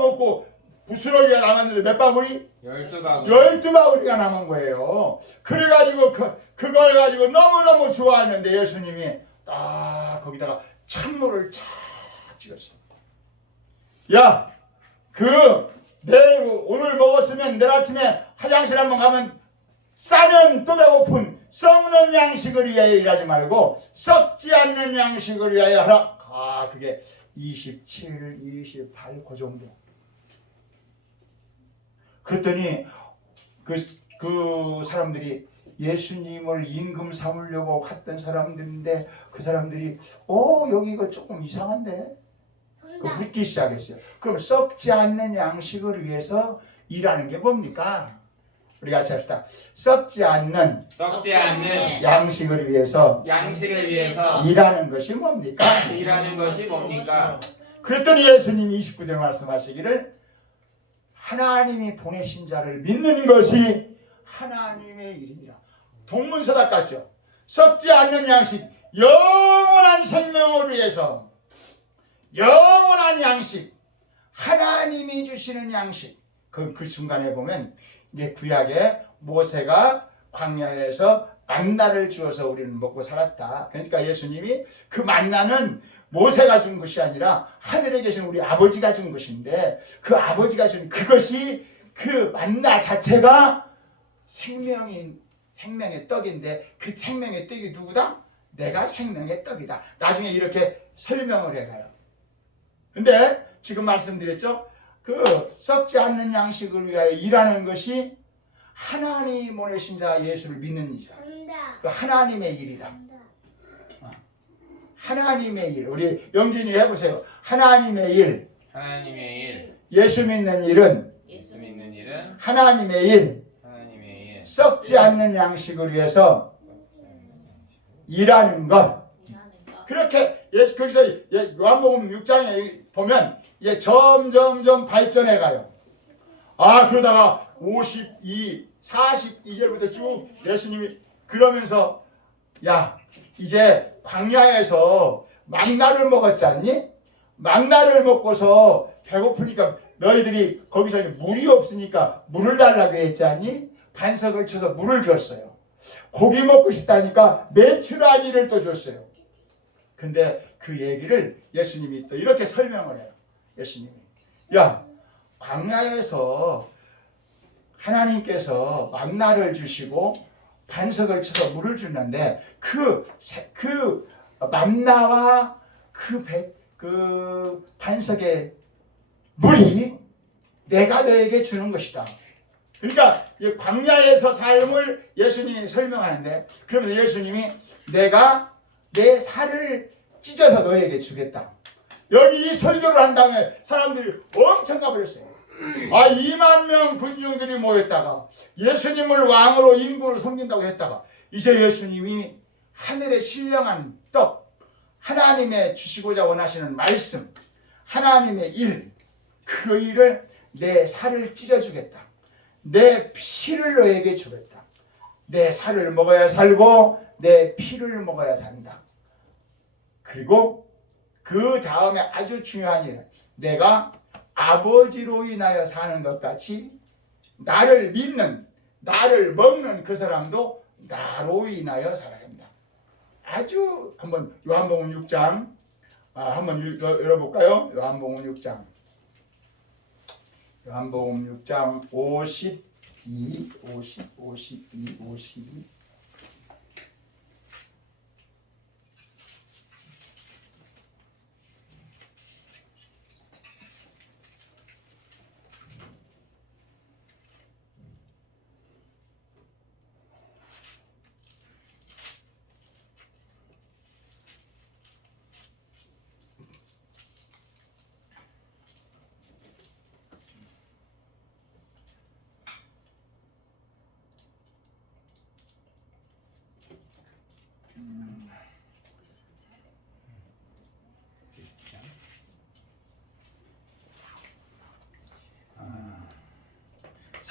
먹고 부스러기가 남았는데 몇 바구니? 12바구니가 남은 거예요. 그래가지고 그걸 가지고 너무너무 좋아하는데 예수님이 딱 거기다가 찬물을 쫙 찍었어요. 오늘 먹었으면 내일 아침에 화장실 한번 가면 싸면 또 배고픈 썩는 양식을 위하여 일하지 말고 썩지 않는 양식을 위하여 하라. 그게 27, 28 그 정도. 그랬더니 그 사람들이 예수님을 임금 삼으려고 했던 사람들인데 그 사람들이 여기 이거 조금 이상한데 묻기 시작했어요. 그럼 썩지 않는 양식을 위해서 일하는 게 뭡니까? 우리 같이 합시다. 썩지 않는 양식을 위해서 일하는 것이 뭡니까? 그랬더니 예수님이 29절 말씀하시기를 하나님이 보내신 자를 믿는 것이 하나님의 일이니라. 동문서답 같죠? 썩지 않는 양식, 영원한 생명을 위해서 영원한 양식, 하나님이 주시는 양식. 그 중간에 보면 이제 구약에 모세가 광야에서 만나를 주어서 우리는 먹고 살았다. 그러니까 예수님이 그 만나는 모세가 준 것이 아니라 하늘에 계신 우리 아버지가 준 것인데 그 아버지가 준 그것이 그 만나 자체가 생명의 떡인데 그 생명의 떡이 누구다? 내가 생명의 떡이다. 나중에 이렇게 설명을 해가요. 근데 지금 말씀드렸죠? 그 썩지 않는 양식을 위하여 일하는 것이 하나님 보내신 자 예수를 믿는 일이다. 정답. 그 하나님의 일이다. 정답. 하나님의 일. 우리 영진이 해보세요. 하나님의 일. 하나님의 일, 예수 믿는 일은 예수 믿는 일은 하나님의 일. 하나님의 일, 썩지 않는 양식을 위해서 일하는 것. 그렇게 거기서 요한복음 6장에 보면 점점점 발전해 가요. 아, 그러다가 52, 42절부터 쭉 예수님이 그러면서 야, 이제 광야에서 만나를 먹었지 않니? 만나를 먹고서 배고프니까 너희들이 거기서 물이 없으니까 물을 달라고 했지 않니? 반석을 쳐서 물을 줬어요. 고기 먹고 싶다니까 메추라기를 또 줬어요. 근데 그 얘기를 예수님이 또 이렇게 설명을 해요. 예수님이 야, 광야에서 하나님께서 만나를 주시고 반석을 쳐서 물을 주는데 그 만나와 그 반석의 물이 내가 너에게 주는 것이다. 그러니까 이 광야에서 삶을 예수님이 설명하는데 그러면서 예수님이 내가 내 살을 찢어서 너에게 주겠다. 여기 이 설교를 한 다음에 사람들이 엄청 가버렸어요. 2만 명 군중들이 모였다가 예수님을 왕으로 인부로 섬긴다고 했다가 이제 예수님이 하늘에 신령한 떡, 하나님의 주시고자 원하시는 말씀, 하나님의 일, 그 일을 내 살을 찢어주겠다. 내 피를 너에게 주겠다. 내 살을 먹어야 살고 내 피를 먹어야 산다. 그리고 그 다음에 아주 중요한 일은 내가 아버지로 인하여 사는 것 같이 나를 믿는, 나를 먹는 그 사람도 나로 인하여 살아야 합니다. 아주 한번 요한복음 6장 한번 열어볼까요? 요한복음 6장. 요한복음 6장 52.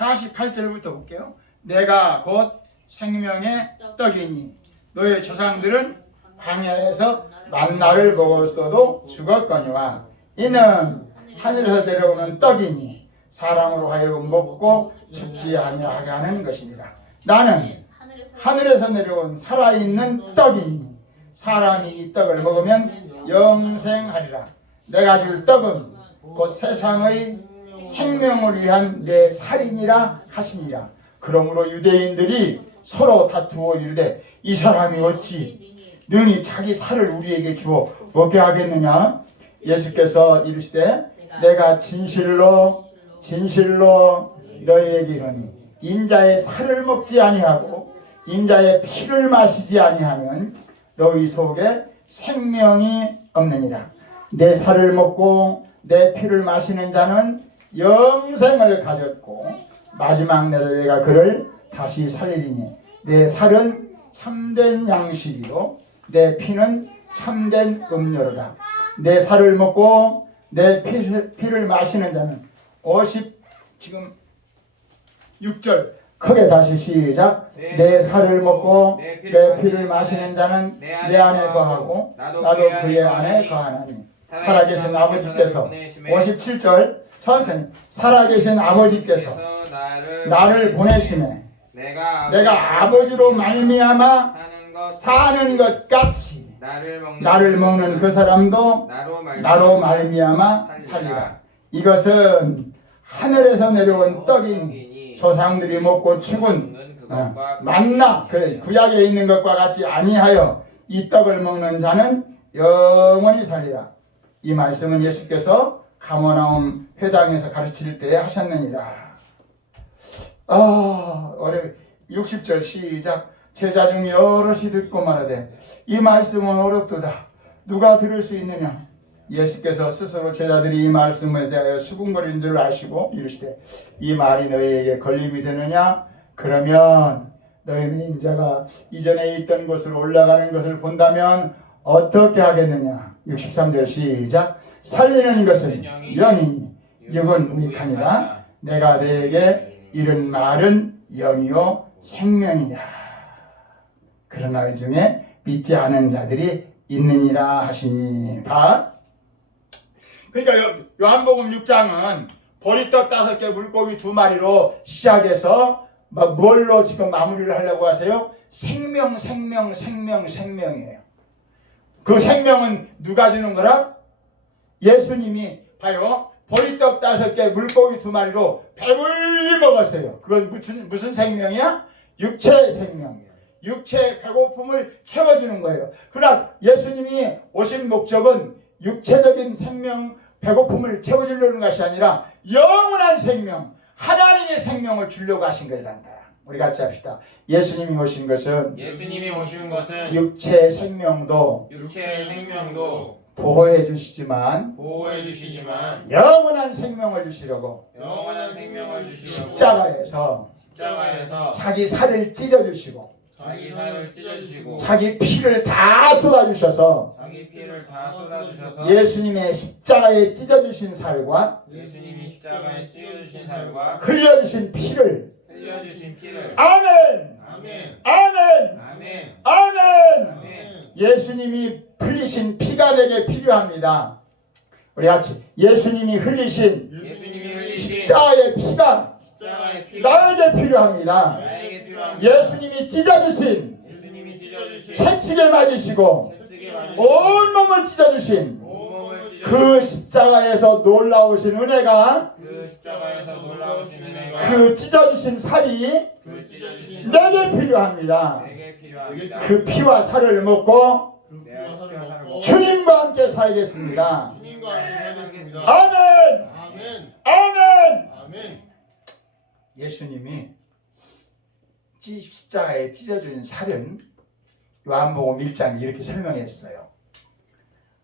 48절부터 볼게요. 내가 곧 생명의 떡이니 너의 조상들은 광야에서 만나를 먹었어도 죽었거니와 이는 하늘에서 내려오는 떡이니 사람으로 하여금 먹고 죽지 아니하게 하는 것이니라. 나는 하늘에서 내려온 살아있는 떡이니 사람이 이 떡을 먹으면 영생하리라. 내가 줄 떡은 곧 세상의 생명을 위한 내 살이니라 하시니라. 그러므로 유대인들이 서로 다투어 이르되 이 사람이 어찌 능히 자기 살을 우리에게 주어 먹게 하겠느냐. 예수께서 이르시되 내가 진실로 너희에게 이르니 인자의 살을 먹지 아니하고 인자의 피를 마시지 아니하면 너희 속에 생명이 없느니라. 내 살을 먹고 내 피를 마시는 자는 영생을 가졌고 마지막 날에 내가 그를 다시 살리리니 내 살은 참된 양식이요 내 피는 참된 음료로다. 내 살을 먹고 내 피를 마시는 자는 6절 크게 다시 시작. 내 살을 먹고 내 피를 마시는 자는 내 안에 거하고 나도 그의 안에 거하나니 살아계신 아버지께서 57절 천천히 살아계신 아버지께서 나를 보내시매 내가 아버지로 말미암아 사는 것 같이 나를 먹는 그 사람도 나로 말미암아 살리라. 이것은 하늘에서 내려온 떡이니 조상들이 먹고 죽은 만나 그래 구약에 있는 것과 같이 아니하여 이 떡을 먹는 자는 영원히 살리라. 이 말씀은 예수께서 가버나움 회당에서 가르칠 때에 하셨느니라. 60절 시작. 제자 중 여럿이 듣고 말하되 이 말씀은 어렵도다. 누가 들을 수 있느냐? 예수께서 스스로 제자들이 이 말씀에 대하여 수군거리는 줄 아시고 이르시되 이 말이 너희에게 걸림이 되느냐? 그러면 너희는 인자가 이전에 있던 곳으로 올라가는 것을 본다면 어떻게 하겠느냐? 63절 시작. 살리는 것은 영이니 육은 무익하니라. 내가 너희에게 이른 말은 영이요 생명이니라. 그러나 이 중에 믿지 않은 자들이 있느니라 하시니. 봐. 그러니까 요한복음 6장은 보리떡 5개 물고기 2마리로 시작해서 뭘로 지금 마무리를 하려고 하세요? 생명이에요. 그 생명은 누가 주는 거라? 예수님이 봐요. 보리떡 5개 물고기 2마리로 배불리 먹었어요. 그건 무슨 생명이야? 육체의 생명. 육체의 배고픔을 채워주는 거예요. 그러나 예수님이 오신 목적은 육체적인 생명, 배고픔을 채워주려는 것이 아니라 영원한 생명, 하나님의 생명을 주려고 하신 거라는 거야. 우리 같이 합시다. 예수님이 오신 것은 육체의 생명도 보호해 주시지만 영원한 생명을 주시려고 십자가에서 자기 살을 찢어주시고 자기 피를 다 쏟아주셔서 예수님의 십자가에 찢어주신 살과 흘려주신 피를 아멘. 예수님이 흘리신 피가 내게 필요합니다. 우리 같이 예수님이 흘리신 십자가의 피가 나에게 필요합니다. 예수님이 찢어주신 채찍에 맞으시고 온몸을 찢어주신 그 십자가에서 놀라우신 은혜가 그 찢어주신 살이 내게 필요합니다. 그 피와 살을 먹고 주님과 함께 살겠습니다. 아멘. 예수님이 십자가에 찢어진 살은 요한복음 1장이 이렇게 설명했어요.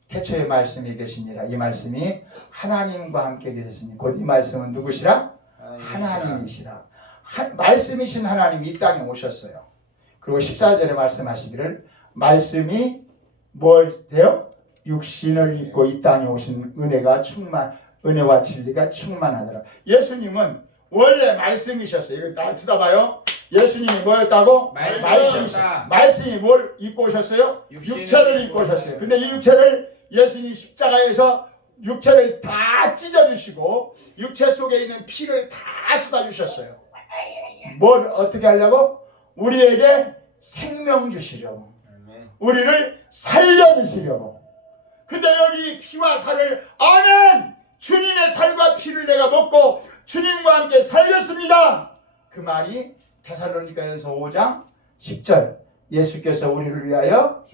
태초에 말씀이 계시니라. 이 말씀이 하나님과 함께 계셨으니 곧 이 말씀은 누구시라? 하나님이시라. 말씀이신 하나님이 이 땅에 오셨어요. 그리고 14절에 말씀하시기를 말씀이 뭘 돼요? 육신을 입고 이 땅에 오신 은혜와 진리가 충만하더라. 예수님은 원래 말씀이셨어요. 이거 다 쳐다봐요. 예수님이 뭐였다고? 말씀이셨어요. 말씀이 뭘 입고 오셨어요? 육체를 입고 오셨어요. 근데 이 육체를 예수님이 십자가에서 육체를 다 찢어주시고 육체 속에 있는 피를 다 쏟아주셨어요. 뭘 어떻게 하려고? 우리에게 생명 주시려고. 우리를 살려주시려고. 근데 여기 피와 살을 아멘! 주님의 살과 피를 내가 먹고 주님과 함께 살겠습니다. 그 말이 데살로니가전서 5장 10절. 예수께서 우리를 위하여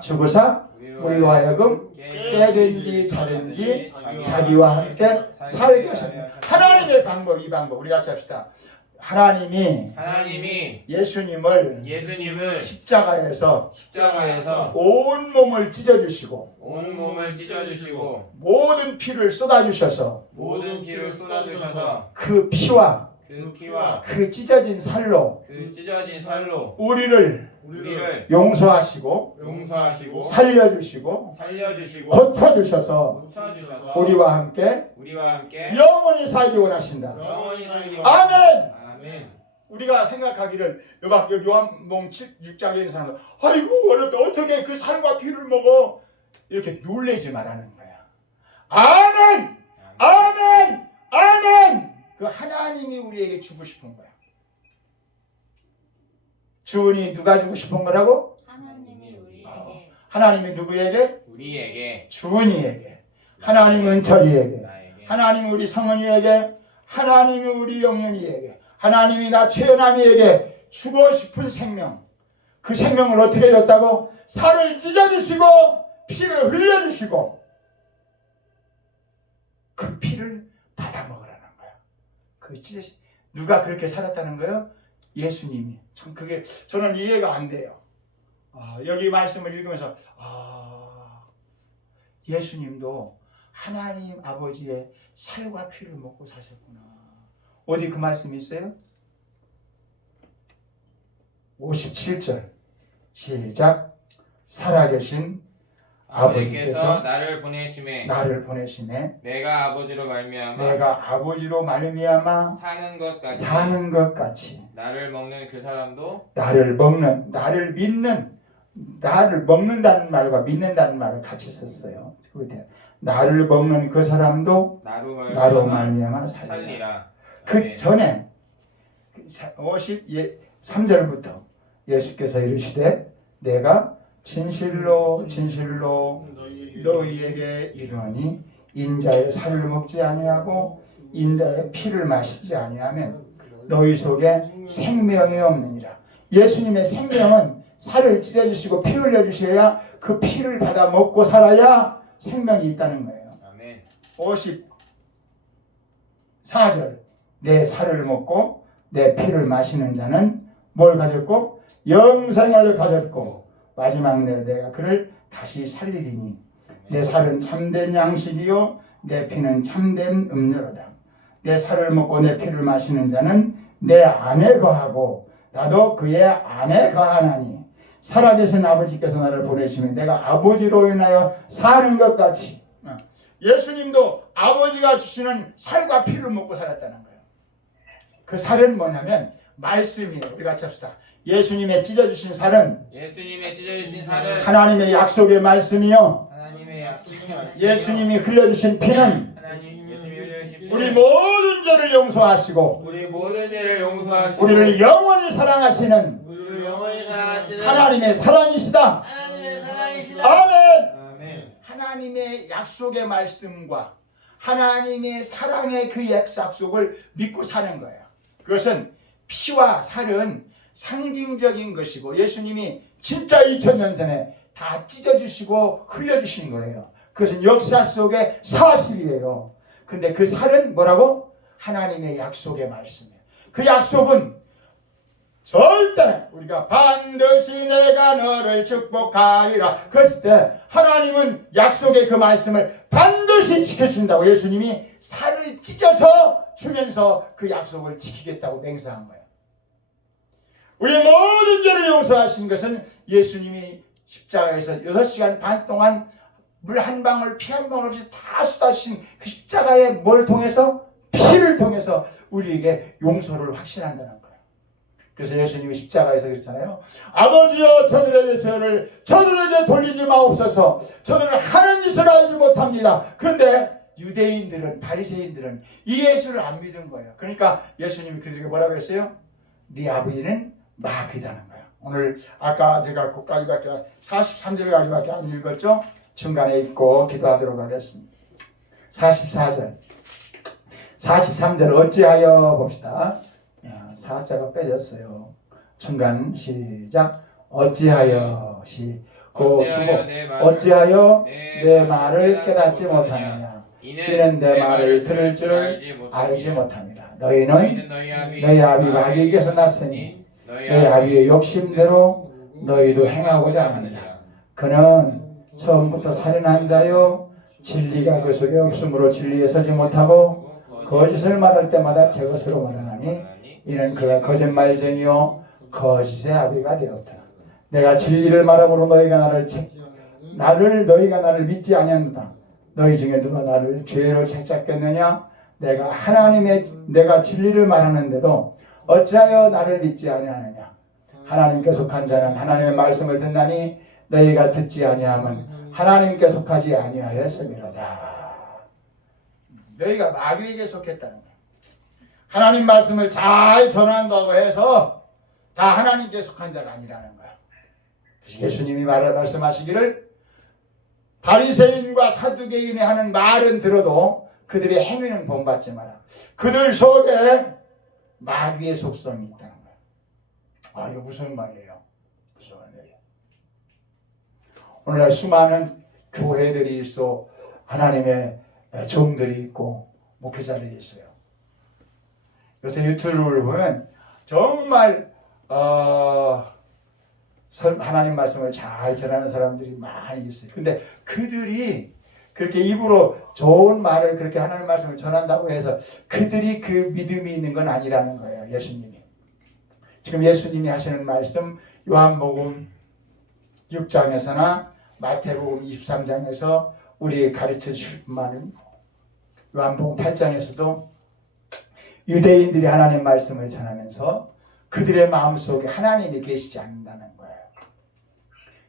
죽으사 우리로 하여금 깨든지 자든지 자기와 함께 살게 하셨다. 하나님의 방법, 이 방법 우리 같이 합시다. 하나님이 예수님을 십자가에서 온몸을 찢어주시고 모든 피를 쏟아주셔서 그 피와 그 찢어진 살로 우리를 용서하시고 살려주시고 고쳐주셔서 우리와 함께 영원히 살기 원하신다. 아멘. 우리가 생각하기를 여기 요한복음 6장에 있는 사람들 아이고 어렵다 어떻게 그 살과 피를 먹어 이렇게 놀라지 말라는 거야. 아멘. 그 하나님이 우리에게 주고 싶은 거야. 주은이 누가 주고 싶은 거라고? 하나님이 우리에게. 하나님이 누구에게? 우리에게. 주은이에게. 하나님은 저희에게. 하나님이 우리 성은이에게. 하나님이 우리 영연이에게. 하나님이 나 최연함이에게 주고 싶은 생명. 그 생명을 어떻게 줬다고? 살을 찢어주시고 피를 흘려주시고 그 피를 받아 먹으라는 거야. 그 찢어시 누가 그렇게 살았다는 거예요? 예수님이. 참 그게 저는 이해가 안 돼요. 여기 말씀을 읽으면서 예수님도 하나님 아버지의 살과 피를 먹고 사셨구나. 어디 그 말씀이 있어요? 57절 시작. 살아계신 아버지께서 나를 보내심에 내가 아버지로 말미암아 사는 것 같이 나를 먹는 그 사람도 나를 먹는다는 말과 믿는다는 말을 같이 썼어요. 나를 먹는 그 사람도 나로 말미암아 살리라. 그 전에 53절부터 예수께서 이르시되 내가 진실로 너희에게 이르노니 인자의 살을 먹지 아니하고 인자의 피를 마시지 아니하면 너희 속에 생명이 없느니라. 예수님의 생명은 살을 찢어주시고 피 흘려주셔야 그 피를 받아 먹고 살아야 생명이 있다는 거예요. 아멘. 54절 내 살을 먹고 내 피를 마시는 자는 뭘 가졌고? 영생을 가졌고 마지막 내가 그를 다시 살리리니 내 살은 참된 양식이요 내 피는 참된 음료로다. 내 살을 먹고 내 피를 마시는 자는 내 안에 거하고 나도 그의 안에 거하나니 살아계신 아버지께서 나를 보내시면 내가 아버지로 인하여 사는 것 같이 예수님도 아버지가 주시는 살과 피를 먹고 살았다는 거예요. 그 살은 뭐냐면 말씀이에요. 우리 같이 합시다. 예수님의 찢어주신 살은 하나님의 약속의 말씀이요. 예수님이 흘려주신 피는 우리 모든 죄를 용서하시고 우리를 영원히 사랑하시는 하나님의 사랑이시다. 아멘. 하나님의 약속의 말씀과 하나님의 사랑의 그 약속을 믿고 사는 거예요. 그것은 피와 살은 상징적인 것이고 예수님이 진짜 2000년 전에 다 찢어주시고 흘려주신 거예요. 그것은 역사 속의 사실이에요. 근데 그 살은 뭐라고? 하나님의 약속의 말씀이에요. 그 약속은 절대 우리가 반드시 내가 너를 축복하리라 그랬을 때 하나님은 약속의 그 말씀을 반드시 지켜준다고 예수님이 살을 찢어서 주면서 그 약속을 지키겠다고 맹세한 거예요. 우리 모든 죄를 용서하신 것은 예수님이 십자가에서 6시간 반 동안 물 한 방울 피 한 방울 없이 다 쏟아주신 그 십자가의 뭘 통해서? 피를 통해서 우리에게 용서를 확신한다는 거예요. 그래서 예수님이 십자가에서 그랬잖아요. 아버지여 저들에게 저들에게 돌리지 마옵소서. 저들은 하는 짓을 알지 못합니다. 그런데 유대인들은 바리새인들은 이 예수를 안 믿은 거예요. 그러니까 예수님이 그들에게 뭐라고 했어요? 네 아버지는 마귀다는 거예요. 오늘 아까 제가 그까지밖에 43절까지밖에 안 읽었죠? 중간에 읽고 기도하도록 하겠습니다. 44절 43절 어찌하여 봅시다. 사자가 빼졌어요. 중간 시작. 어찌하여 어찌하여 내 말을 깨닫지 못하느냐. 이는 내 말을 들을 줄을 알지 못함이라. 너희는 너희 아비 마귀에게서 났으니 너희 아비의 욕심대로 너희도 행하고자 하느냐. 그는 처음부터 살인한 자요 진리가 그 속에 없으므로 진리에 서지 못하고 거짓을 말할 때마다 제 것으로 말하나니 이는 그가 거짓말쟁이요 거짓의 아비가 되었다. 내가 진리를 말함으로 너희가 나를 믿지 아니한다. 너희 중에 누가 나를 죄로 책잡겠느냐? 내가 진리를 말하는데도 어찌하여 나를 믿지 아니하느냐? 하나님께 속한 자는 하나님의 말씀을 듣나니 너희가 듣지 아니함은 하나님께 속하지 아니하였음이로다. 너희가 마귀에게 속했다는 거야. 하나님 말씀을 잘 전한다고 해서 다 하나님께 속한 자가 아니라는 거야. 예수님이 말씀하시기를 바리새인과 사두개인이 하는 말은 들어도 그들의 행위는 본받지 마라. 그들 속에 마귀의 속성이 있다는 거야. 이거 무슨 말이에요? 주십시오. 오늘날 수많은 교회들이 있어 하나님의 종들이 있고 목회자들이 있어요. 요새 유튜브를 보면 정말 하나님 말씀을 잘 전하는 사람들이 많이 있어요. 근데 그들이 그렇게 입으로 좋은 말을 그렇게 하나님 말씀을 전한다고 해서 그들이 그 믿음이 있는 건 아니라는 거예요. 예수님이. 지금 예수님이 하시는 말씀 요한복음 6장에서나 마태복음 23장에서 우리 가르쳐 주실 뿐만 요한복음 8장에서도 유대인들이 하나님 말씀을 전하면서 그들의 마음속에 하나님이 계시지 않는다는 거예요.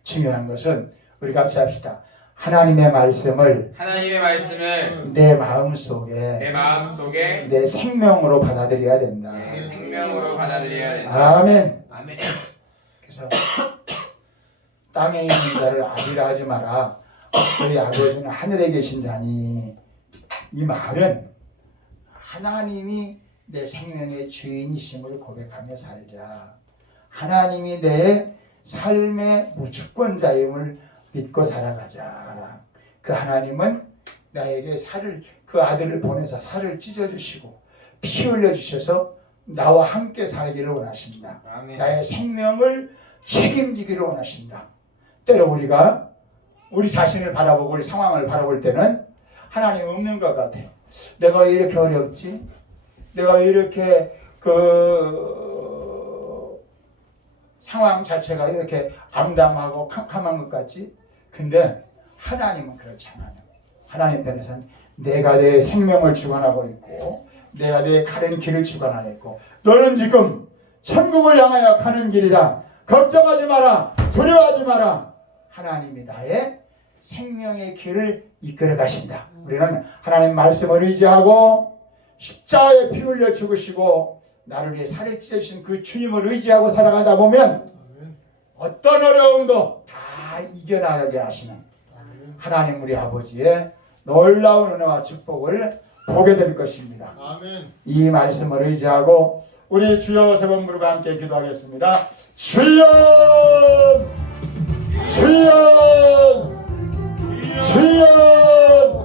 중요한 것은 우리 같이 합시다. 하나님의 말씀을 내 내 마음속에 내 생명으로 받아들여야 된다. 생명으로 받아들여야 된다. 아멘. 아멘. 그래서 땅에 있는 자를 아비라 하지 마라. 너희 아버지는 하늘에 계신 자니. 이 말은 하나님이 내 생명의 주인이심을 고백하며 살자. 하나님이 내 삶의 주권자임을 믿고 살아가자. 그 하나님은 나에게 그 아들을 보내서 살을 찢어주시고 피 흘려주셔서 나와 함께 살기를 원하십니다. 아멘. 나의 생명을 책임지기를 원하신다. 때로 우리가 우리 자신을 바라보고 우리 상황을 바라볼 때는 하나님 없는 것 같아요. 내가 왜 이렇게 어렵지? 내가 왜 이렇게 상황 자체가 이렇게 암담하고 캄캄한 것 같지? 근데 하나님은 그렇지 않아요. 하나님 편에서는 내가 내 생명을 주관하고 있고 내가 내 가는 길을 주관하고 있고 너는 지금 천국을 향하여 가는 길이다. 걱정하지 마라. 두려워하지 마라. 하나님이 나의 생명의 길을 이끌어 가신다. 우리는 하나님 말씀을 의지하고 십자가에 피 흘려 죽으시고 나를 위해 살을 찢어주신 그 주님을 의지하고 살아가다 보면 어떤 어려움도 다 이겨나가게 하시는 하나님 우리 아버지의 놀라운 은혜와 축복을 보게 될 것입니다. 아멘. 이 말씀을 의지하고 우리 주여 세 번 부르고 함께 기도하겠습니다. 주여 주여